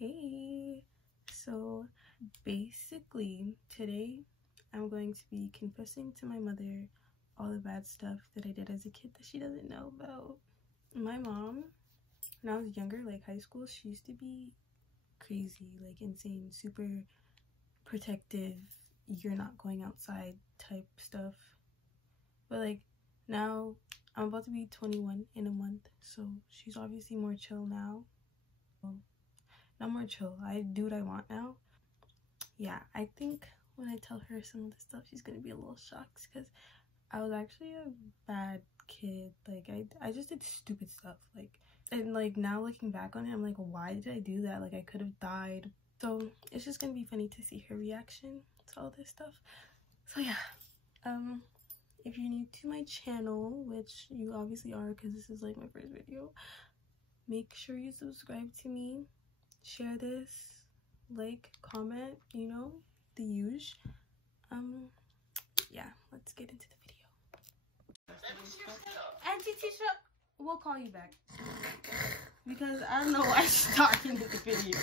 Hey, so basically today I'm going to be confessing to my mother all the bad stuff that I did as a kid that she doesn't know about. My mom, when I was younger, like high school, she used to be crazy, like insane, super protective, you're not going outside type stuff. But like now I'm about to be 21 in a month, so she's obviously more chill now. Not more chill. I do what I want now. Yeah, I think when I tell her some of the stuff, she's gonna be a little shocked because I was actually a bad kid. Like I just did stupid stuff. And now looking back on it, I'm like, why did I do that? Like I could have died. So it's just gonna be funny to see her reaction to all this stuff. So yeah, if you're new to my channel, which you obviously are because this is like my first video, make sure you subscribe to me, share this, like, comment, you know, the usual. Yeah, let's get into the video. Auntie Tisha, we'll call you back because I don't know why she's talking in the video.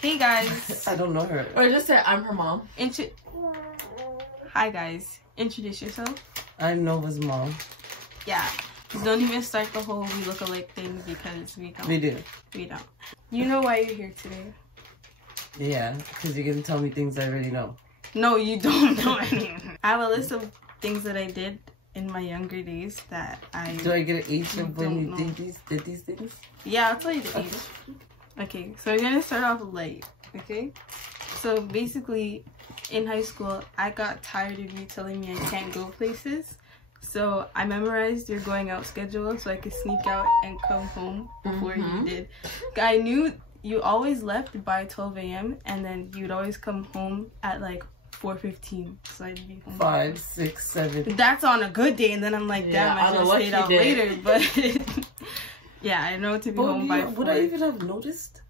Hey guys. I don't know her. Or just say I'm her mom. Hi guys. Introduce yourself. I'm Nova's mom. Yeah. Don't even start the whole we look alike thing because we don't. We do. We don't. You know why you're here today. Yeah, because you're going to tell me things I already know. No, you don't know anything. I have a list of things that I did in my younger days that I... Do I get an age of when you did these things? Yeah, I'll tell you the age. Okay, so we're going to start off light, okay? So basically, in high school, I got tired of you telling me I can't go places. So I memorized your going out schedule so I could sneak out and come home before you did. I knew you always left by 12 a.m. and then you'd always come home at like 4:15. So I'd be home. 5, 6, 7. That's on a good day, and then I'm like, damn, I should have stayed out later. But yeah, I know to be home by 4. Would I even have noticed?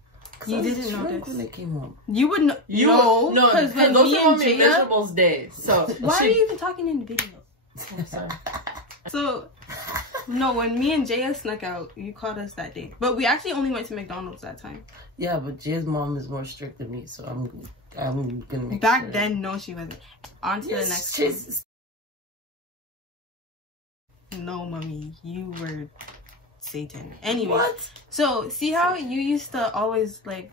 You didn't notice when they came home. You would know. No, because when those me are and only Jaya, Vegetables Day. So why are you even talking in the video? Oh, sorry. So, no, when me and Jaya snuck out, you caught us that day. But we actually only went to McDonald's that time. Yeah, but Jay's mom is more strict than me, so I'm gonna make Back sure. then, no, she wasn't. On to the next one. No, mommy, you were Satan. Anyway, What? So see how you used to always like...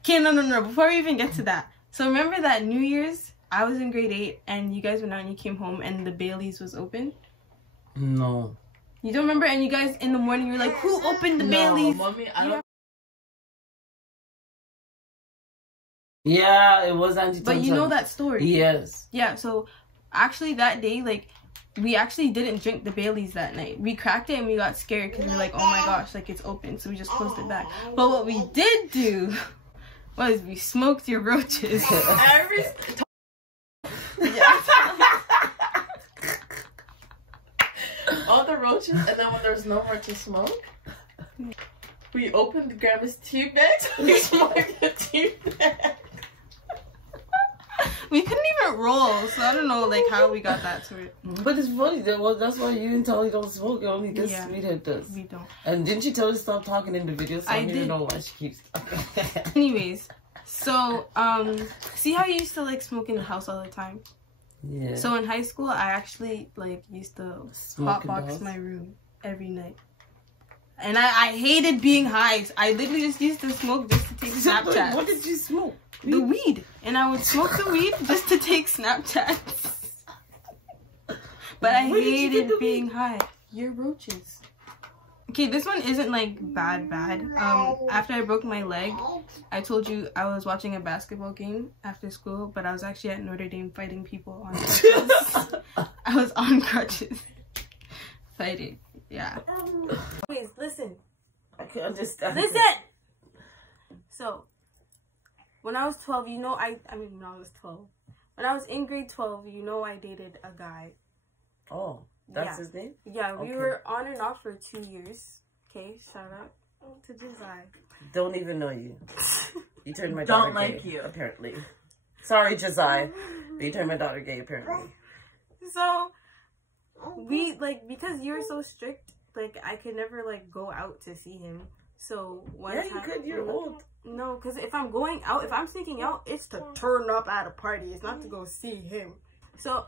Okay, no. Before we even get to that. So remember that New Year's, I was in grade 8 and you guys went out and you came home and the Bailey's was open? No. You don't remember? And you guys in the morning, you were like, who opened the Bailey's? Mommy, I don't... Yeah, it was Auntie But you know that story. Yes. Yeah, so actually that day, like, we actually didn't drink the Bailey's that night. We cracked it and we got scared because we were like, oh my gosh, like it's open. So we just closed it back. But what we did do was we smoked your roaches. All the roaches, and then when there's no more to smoke, we opened Grandma's tea bag, so we smoked the tea bag. We couldn't even roll, so I don't know like how we got that to it. But it's funny, that's why you didn't tell her don't smoke, only this sweethead does. We don't. And didn't she tell her to stop talking in the video? So I didn't know why she keeps talking. Anyways, so see how you used to like smoke in the house all the time? Yeah. So in high school, I actually like used to hotbox my room every night. And I hated being high. So I literally just used to smoke just to take Snapchats. What did you smoke? The weed. And I would smoke the weed just to take Snapchats. But I hated being high. Your roaches. Okay, this one isn't like bad. After I broke my leg, I told you I was watching a basketball game after school, but I was actually at Notre Dame fighting people on crutches. I was on crutches. Fighting. Yeah. Please, listen. I can understand. Listen! So, when I was 12, you know, when I was 12. When I was in grade 12, you know I dated a guy. Oh, that's his name? Yeah, we were on and off for 2 years. Okay, shout out to Josiah. Don't even know you. You turned my daughter gay, apparently. Sorry, Josiah. But you turned my daughter gay, apparently. So, we, like, because you're so strict, like, I could never, like, go out to see him. So, one time... Yeah, you could. You're old. No, No, because if I'm going out, if I'm sneaking out, it's to turn up at a party. It's not to go see him. So,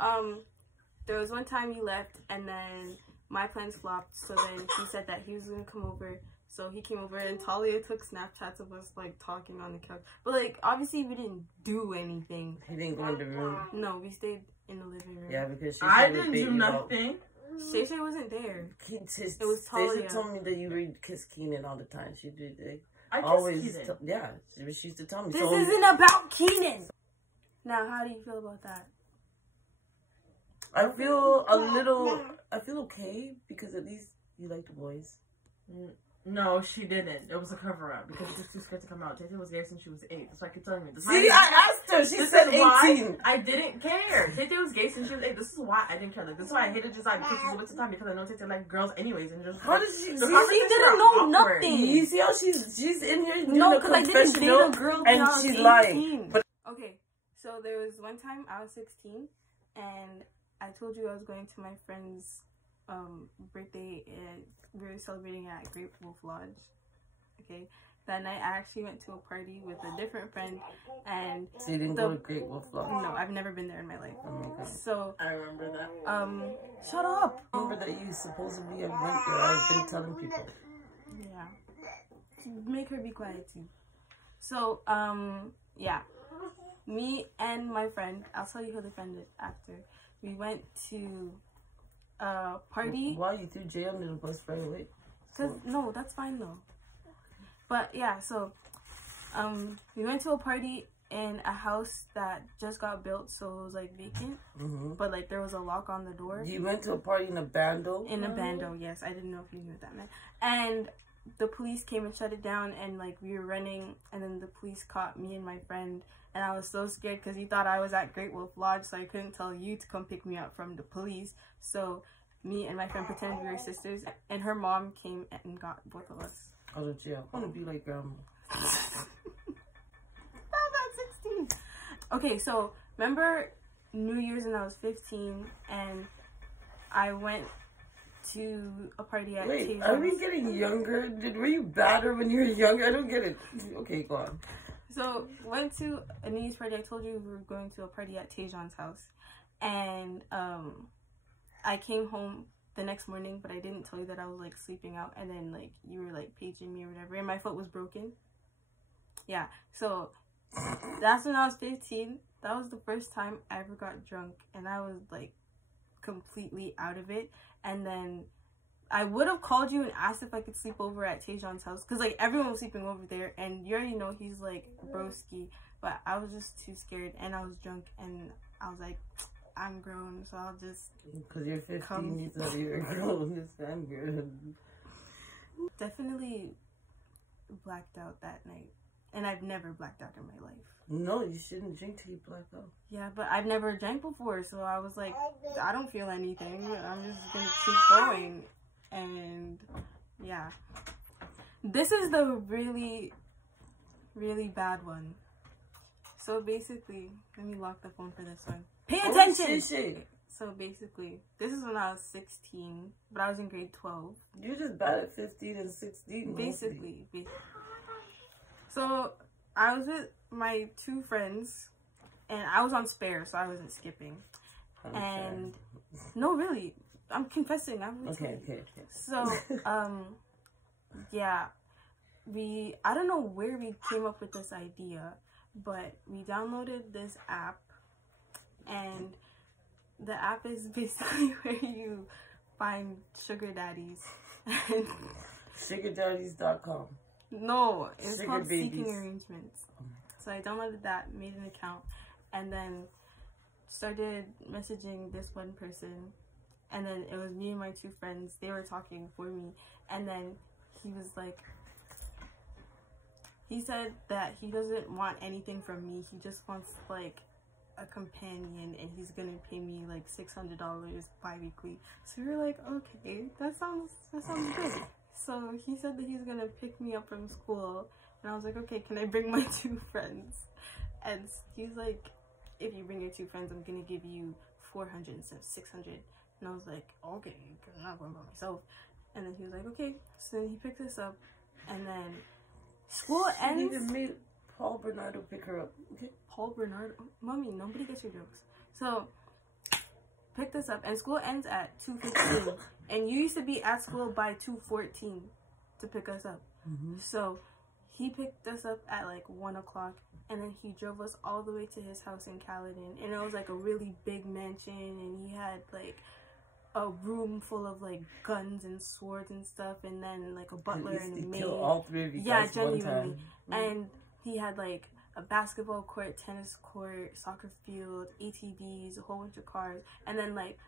there was one time he left, and then my plans flopped. So then he said that he was going to come over. So he came over, and Talia took Snapchats of us, like, talking on the couch. But, like, obviously we didn't do anything. He didn't go in the room? No, we stayed in the living room. Yeah, because I didn't do nothing. Shay wasn't there. It was Talia. Stacey told me that you would kiss Keenan all the time. She did. I always kissed Keenan. Yeah, she used to tell me. This isn't about Keenan. Now, how do you feel about that? I feel okay because at least you like the boys. No, she didn't. It was a cover-up because she was too scared to come out. Tay was gay since she was 8. That's why I keep telling you. See, I asked her. She said 18. I didn't care. Tay was gay since she was 8. This is why I didn't care. Like, this is why I hated just like because she's a waste of time because I know Tay liked girls anyways and just. How did she? She didn't know nothing. You see how she's in here doing no, a because I didn't date a girl and she's lying. But okay, so there was one time I was 16 and I told you I was going to my friend's birthday and we were celebrating at Great Wolf Lodge. Okay, that night I actually went to a party with a different friend and so you didn't go to Great Wolf Lodge? No, I've never been there in my life. Oh my God. So I remember that. Shut up. I remember that you supposedly have went there. I've been telling people. Yeah. Make her be quiet too. So yeah. Me and my friend, I'll tell you who the friend is after. We went to a party. Why you threw Jay under the bus right away? Cause no, that's fine though. But yeah, so we went to a party in a house that just got built, so it was like vacant. But like there was a lock on the door. You went to a party in a bando? In a bando, yes. I didn't know if you knew what that meant. And the police came and shut it down, and like we were running, and then the police caught me and my friend, and I was so scared because he thought I was at Great Wolf Lodge, so I couldn't tell you to come pick me up from the police. So me and my friend pretended we were sisters, and her mom came and got both of us. Out of jail. I want to be like grandma. I was at 16. Okay, so remember New Year's when I was 15, and I went to a party at Wait, are we getting younger? Were you badder when you were younger? I don't get it. Okay, go on. So, went to a New Year's party. I told you we were going to a party at Tajon's house. And I came home the next morning, but I didn't tell you that I was like sleeping out. And then like you were like paging me or whatever, and my foot was broken. Yeah, so that's when I was 15. That was the first time I ever got drunk, and I was like completely out of it. And then I would have called you and asked if I could sleep over at Tajon's house, because like everyone was sleeping over there, and you already know he's like broski, but I was just too scared, and I was drunk, and I was like, I'm grown, so I'll just because you're 15, you thought you were grown. Yes, I'm good. Definitely blacked out that night, and I've never blacked out in my life. No, you shouldn't drink till you black out. Yeah, but I've never drank before, so I was like, I don't feel anything. I'm just gonna keep going. And yeah, this is the really, really bad one. So basically, let me lock the phone for this one. Pay attention! So basically, this is when I was 16, but I was in grade 12. You're just bad at 15 and 16. Basically. So I was with my two friends, and I was on spare, so I wasn't skipping. Okay. And no, really, I'm confessing. Okay. So, yeah, I don't know where we came up with this idea, but we downloaded this app, and the app is basically where you find sugar daddies. Sugardaddies.com. No, it's Sugar called babies. Seeking Arrangements. So I downloaded that, made an account, and then started messaging this one person. And then it was me and my two friends. They were talking for me. And then he was like, he said that he doesn't want anything from me. He just wants like a companion, and he's gonna pay me like $600 bi-weekly. So we were like, okay, that sounds good. So he said that he's gonna pick me up from school, and I was like, okay, can I bring my two friends? And he's like, if you bring your two friends, I'm gonna give you $400 instead of $600. And I was like, okay, because I'm not going by myself. And then he was like, okay. So then he picked us up, and then school ends. Paul Bernardo pick her up. Okay. Paul Bernardo? Mommy, nobody gets your jokes. So, picked us up. And school ends at 2:15. And you used to be at school by 2:14 to pick us up. So, he picked us up at like 1 o'clock. And then he drove us all the way to his house in Caledon. And it was like a really big mansion. And he had like a room full of like guns and swords and stuff. And then like a butler and a maid. Kill all three of you guys genuinely. one time. And he had like a basketball court, tennis court, soccer field, ATVs, a whole bunch of cars. And then like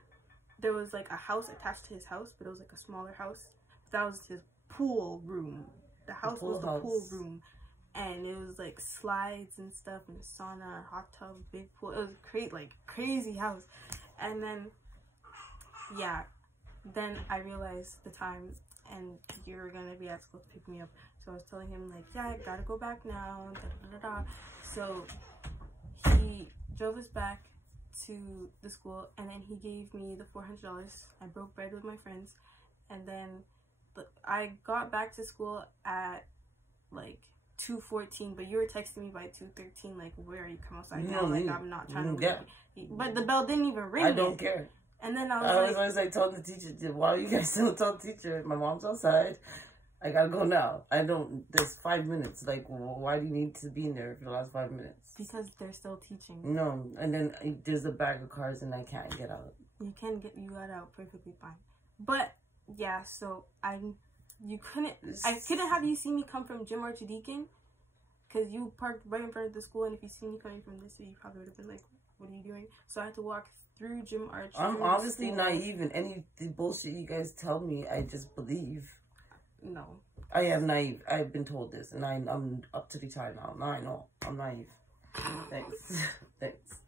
there was like a house attached to his house, but it was like a smaller house. That was his pool room. The house was the pool room. And it was like slides and stuff, and a sauna, hot tub, big pool. It was crazy house. And then, yeah, then I realized the time, and you were gonna be at school to pick me up. So I was telling him like, yeah, I gotta go back now. Da, da, da, da. So he drove us back to the school, and then he gave me the $400. I broke bread with my friends, and then I got back to school at like 2:14, but you were texting me by 2:13, like, where are you? Come outside now. Like, I'm not trying to but the bell didn't even ring. I don't care. And then I was always like told the teacher, why are you guys still telling the teacher? My mom's outside. I gotta go now. There's 5 minutes. Like, why do you need to be in there for the last 5 minutes? Because they're still teaching. No, and then there's a bag of cars and I can't get out. You got out perfectly fine. But, yeah, so I couldn't have you see me come from Jim Archdeacon, because you parked right in front of the school, and if you see me coming from this city, you probably would have been like, what are you doing? So I had to walk through Jim Arch. I'm obviously naive, and any bullshit you guys tell me, I just believe. No. I am naive. I've been told this, and I'm up to the time now. Now I know. I'm naive. Thanks. Thanks.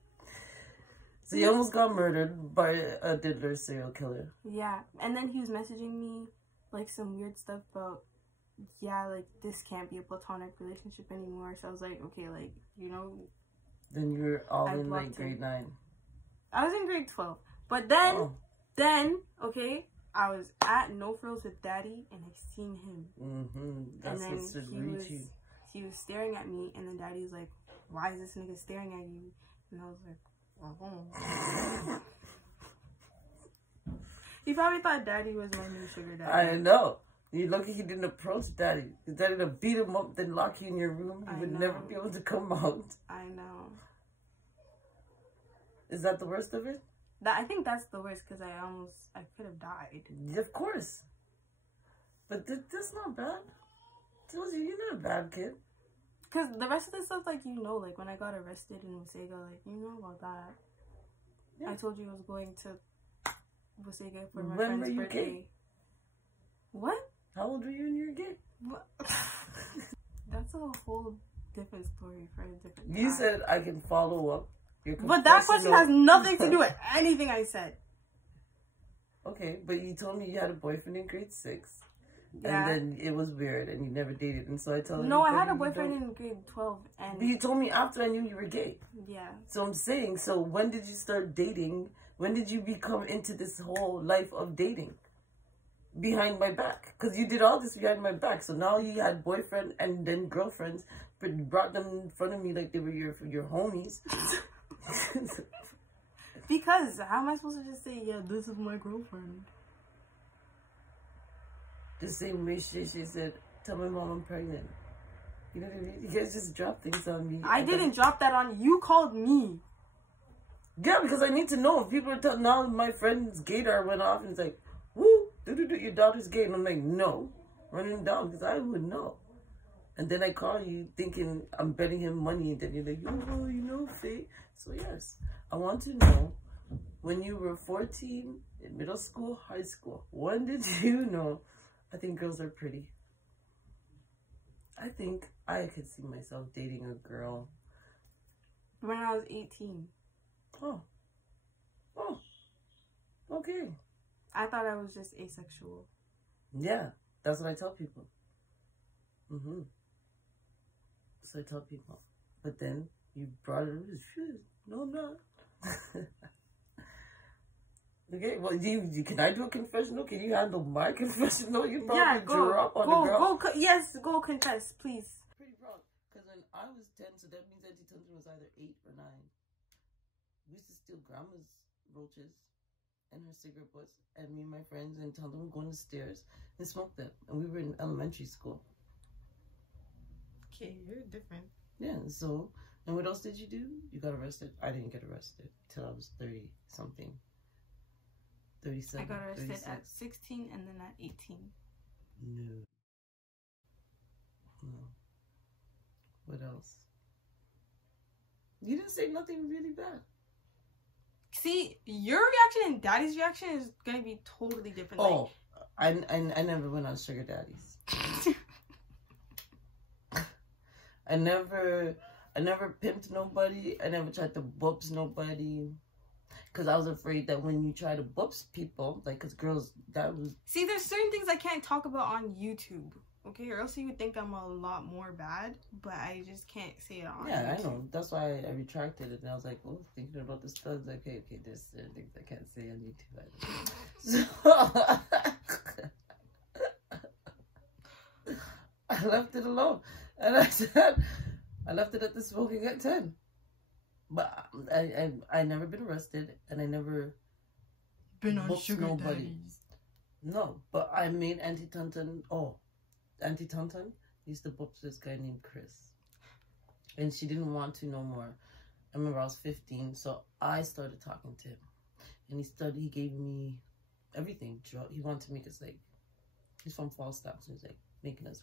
So you almost got murdered by a diddler serial killer. Yeah, and then he was messaging me like some weird stuff about, yeah, like, this can't be a platonic relationship anymore. So I was like, okay, like, you know. Then you're all in like grade 9. I was in grade 12. But then, okay, I was at No Frills with Daddy, and I seen him. That's what should reach you. He was staring at me, and then Daddy was like, why is this nigga staring at you? And I was like, oh. He probably thought Daddy was my new sugar daddy. I know. You're lucky he didn't approach Daddy. If Daddy would beat him up, then lock you in your room, you would never be able to come out. I know. Is that the worst of it? I think that's the worst, because I could have died. Of course. But that's not bad. You're not a bad kid. Because the rest of the stuff, like, you know, like, when I got arrested in Wasega, like, you know about that. Yeah. I told you I was going to Wasega for my friend's birthday. Gay? What? How old were you when you were gay? What? That's a whole different story for a different time. You said I can follow up. But that question has nothing to do with anything I said. Okay, but you told me you had a boyfriend in grade 6. Yeah. And then it was weird and you never dated. And so I told you. No, I had a boyfriend in grade 12. But you told me after I knew you were gay. Yeah. So I'm saying, so when did you start dating? When did you become into this whole life of dating? Behind my back. Because you did all this behind my back. So now you had boyfriend and then girlfriends. But brought them in front of me like they were your homies. Because how am I supposed to just say, yeah, this is my girlfriend? The same way she said, tell my mom I'm pregnant. You know what I mean? You guys just drop things on me. I didn't drop that on you. You called me. Yeah, because I need to know. If people are telling, now my friend's gaydar went off and it's like, woo, your daughter's gay. And I'm like, no. Running down because I would know. And then I call you thinking I'm betting him money. And then you're like, oh, you know, Faye. So yes, I want to know, when you were 14, in middle school, high school, when did you know, I think girls are pretty. I think I could see myself dating a girl. When I was 18. Oh. Okay. I thought I was just asexual. Yeah, that's what I tell people. So I tell people. But then you brought it up. No, I'm not. Okay, well, can I do a confessional? Can you handle my confessional? You probably drop on the ground. Yes, go confess, please. Pretty proud, because when I was 10, so that means Auntie Tunton was either 8 or 9. We used to steal grandma's roaches and her cigarette butts, and me and my friends and Tunton would go on the stairs and smoke them. And we were in elementary school. Okay, you're different. Yeah, so, and what else did you do? You got arrested? I didn't get arrested till I was 30-something. 37. I got arrested 36. at 16 and then at 18. No. No. What else? You didn't say nothing really bad. See, your reaction and Daddy's reaction is gonna be totally different. Oh, I never went on sugar daddies. I never pimped nobody. I never tried to boops nobody. Because I was afraid that when you try to boops people, like, because girls, that was... See, there's certain things I can't talk about on YouTube, okay? Or else you would think I'm a lot more bad, but I just can't say it on Yeah, YouTube. I know. That's why I retracted it. And I was like, oh, thinking about the studs. Okay, there's certain things I can't say on YouTube. So... I left it alone. And I said, I left it at the smoking at 10. But I never been arrested, and I never Been on booked sugar nobody. daddies. No, but I made Auntie Tunton. Oh, Auntie Tunton used to book this guy named Chris, and she didn't want to no more. I remember I was 15, so I started talking to him, and he gave me everything. He wanted to make us like, he's from Falstaff, so he's like making us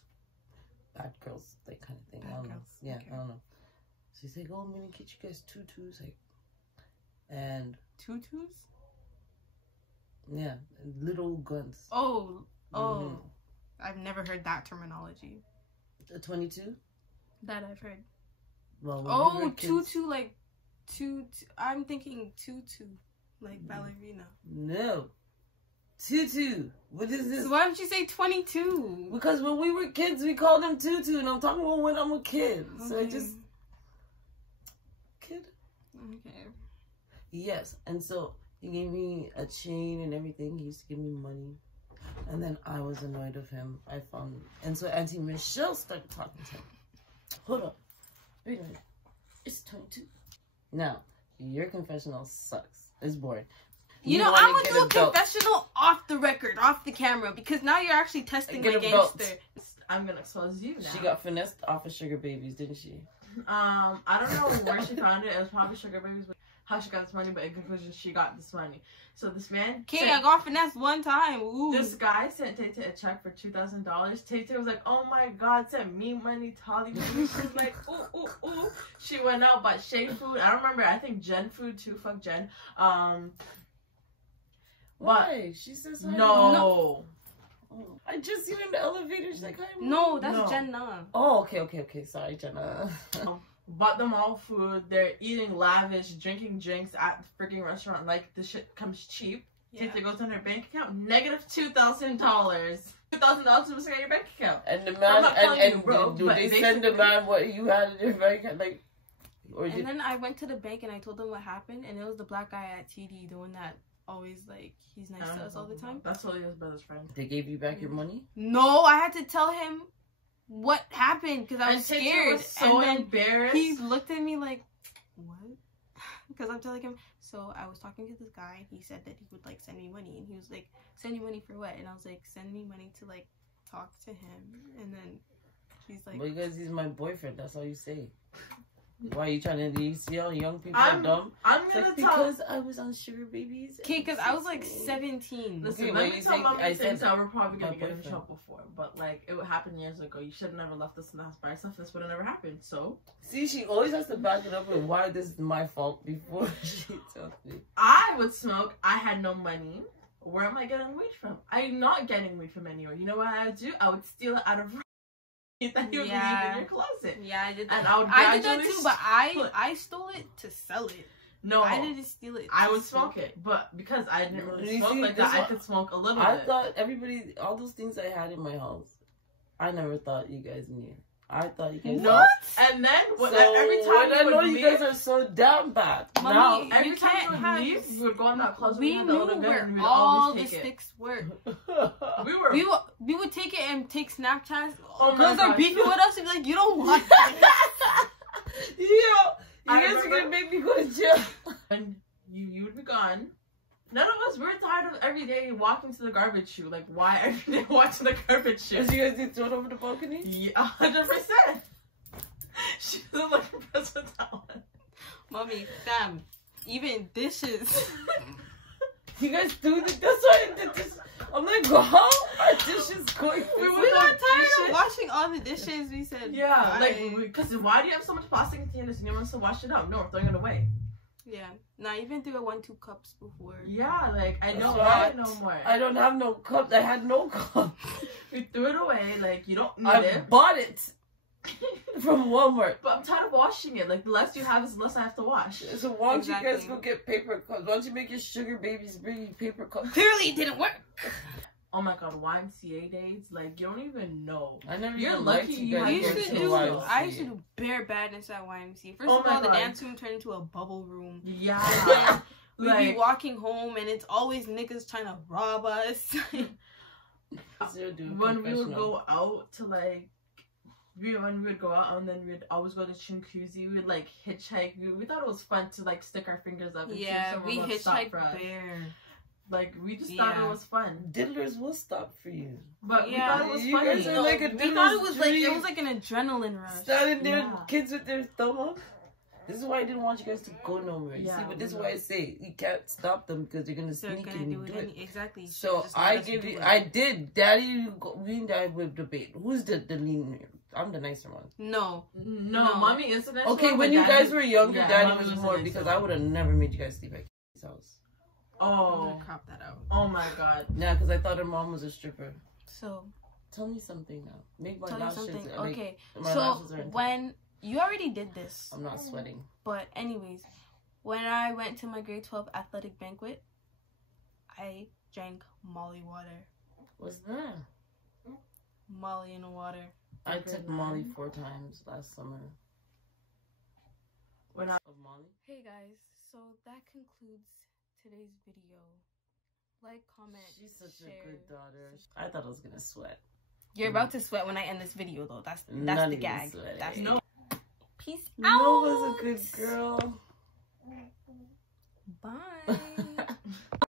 bad girls, like kind of thing. Bad I don't know. girls, Yeah, okay. I don't know. So he's like, oh, I'm gonna get you guys tutus, like, and Tutus? yeah, little guns. Oh, Mhm. I've never heard that terminology. A 22. That I've heard. Well, when we were kids- tutu, like, tutu. I'm thinking tutu, like ballerina. No, tutu. What is this? So why don't you say 22? Because when we were kids, we called him tutu, and I'm talking about when I'm a kid. So I Okay. just kid. Okay. Yes, and so he gave me a chain and everything. He used to give me money, and then I was annoyed of him. And so Auntie Michelle started talking to him. Hold up, wait a minute. It's 22. Now your confessional sucks. It's boring. You know, I'm gonna do a confessional off the record, off the camera, because now you're actually testing my Get a belt. gangster. I'm gonna expose you now. She got finessed off of sugar babies, didn't she? I don't know where she found it. It was probably sugar babies, but how she got this money, but in conclusion, she got this money. So this man, Okay, I got finessed one time. Ooh. this guy sent Tate a check for $2,000. Tate was like, "Oh my God, sent me money, Tolly money." She was like, "Ooh, ooh, ooh." She went out, bought Shay food. I don't remember. I think Jen food too. Fuck Jen. Why? She says hi. No. Oh, I just seen her in the elevator. She's like, hi. No, that's No. Jenna. Oh, okay. Sorry, Jenna. Bought them all food. They're eating lavish, drinking drinks at the freaking restaurant. Like, the shit comes cheap. Yeah. Tate goes on her bank account. Negative $2,000. $2,000 missing on your bank account. And the I'm man, not calling you broke, do but they send the basically- man what you had in your bank account? Like, or And did, then I went to the bank and I told them what happened, and it was the black guy at TD, the one that always, like, he's nice to us all the time. That's totally his brother's friend. they gave you back your money? No, I had to tell him what happened because I was And Tate scared. was so and then embarrassed. he looked at me like, what? Because I'm telling him. So I was talking to this guy. He said that he would, like, send me money. And he was like, send you money for what? And I was like, send me money to, like, talk to him. And then he's like, Because he's my boyfriend. That's all you say. Why are you trying to? Do you see how young people I'm are dumb? I'm It's gonna like, tell. because I was on sugar babies. okay, because I was like 17. Listen, Okay, let well, me you tell think mommy I things said that we're probably gonna my get in boyfriend. trouble for, but like it would happen years ago. You should have never left us in the house by yourself. This would have never happened. So See, she always has to back it up with why this is my fault before she tells me. I would smoke. I had no money. Where am I getting weed from? I'm not getting weed from anywhere. You know what I would do? I would steal it out of that you would leave Yeah. in your closet. Yeah, I did that. And I would I did that gradually too, but split. I stole it to sell it. No, I didn't steal it. I to would smoke it, but because I didn't really You smoke see, like this that, I one- could smoke a little I bit. thought everybody, all those things I had in my house, I never thought you guys knew. I thought you guys No, and then So every time when I we know would you leave, guys are so damn bad. Mommy, Now, you every time can't we have- would leave, we would go in that closet. We had the knew little gun, where and we would all the always take it. sticks were. We were. We would take it and take Snapchats. Oh my Girls are God. beefing with us and be like, you don't want that. gonna make me go to jail. And you would be gone. None of us, we're tired of every day walking to the garbage chute. Like, why every day walk to the garbage chute? As you guys did throw it over the balcony? Yeah, 100%. She doesn't look impressed with that one. Mommy, fam, even dishes. You guys do this? That's why I did this. I'm like, how are dishes going? We got tired of washing all the dishes. We said, yeah, bye. like, because why do you have so much plastic containers and you want us to wash it up? No, we're throwing it away. Yeah, no, I even threw it 1-2 cups before. Yeah, like, I know, What? no more. I don't have no cups. I had no cups. We threw it away, like, you don't need I it. bought it from Walmart. But I'm tired of washing it. Like, the less you have is the less I have to wash. So why don't you guys Exactly. go get paper cups? Why don't you make your sugar babies bring you paper cups? Clearly, it didn't work. Oh my god, YMCA days? Like, you don't even know. I never You're even lucky liked you you guys. had We your used to kids. do. YMCA. I used to do bare badness at YMCA. First Oh of my all, the God. dance room turned into a bubble room. Yeah. We'd Like- be walking home, and it's always niggas trying to rob us. When we would go out to, like, when we would go out and then we'd always go to Chinkuzi, we would, like, hitchhike. We thought it was fun to, like, stick our fingers up and see if Yeah, someone we would stop hitchhiked for us. bare. Like, we just thought it Yeah. was fun. Diddlers will stop for you. But Yeah. we thought it was You funny. guys are like a We thought it was like dream. an adrenaline rush. Standing there, Yeah. kids with their thumb up. This is why I didn't want you guys to go nowhere. You Yeah, see, but this is we why know. I say you can't stop them because they're gonna They're sneak gonna and do do it it. exactly. So Just let I us give do you. it. I did. Daddy, me and Dad would debate. Who's the lean? I'm the nicer one. No. No, mommy is the next Okay, one, when but you Daddy- guys were younger, yeah, Daddy mommy was the more next because one. I would have never made you guys sleep at his house. I'm Oh, gonna crop that out. oh my god. Yeah, because I thought her mom was a stripper. So Tell me something now. Make my tell you lashes. something. Make Okay. my So lashes are intact. when you already did this, I'm not sweating. but anyways, when I went to my grade 12 athletic banquet, I drank Molly water. What's that? Molly in the water. I Okay, took man. Molly 4 times last summer. When I- Of Molly? Hey guys, so that concludes today's video. Like, comment, She's such share. a good daughter. I thought I was gonna sweat. You're about to sweat when I end this video, though. That's None the of you gag. sweated. That's the No. gag. Peace out. Nova's a good girl. Bye.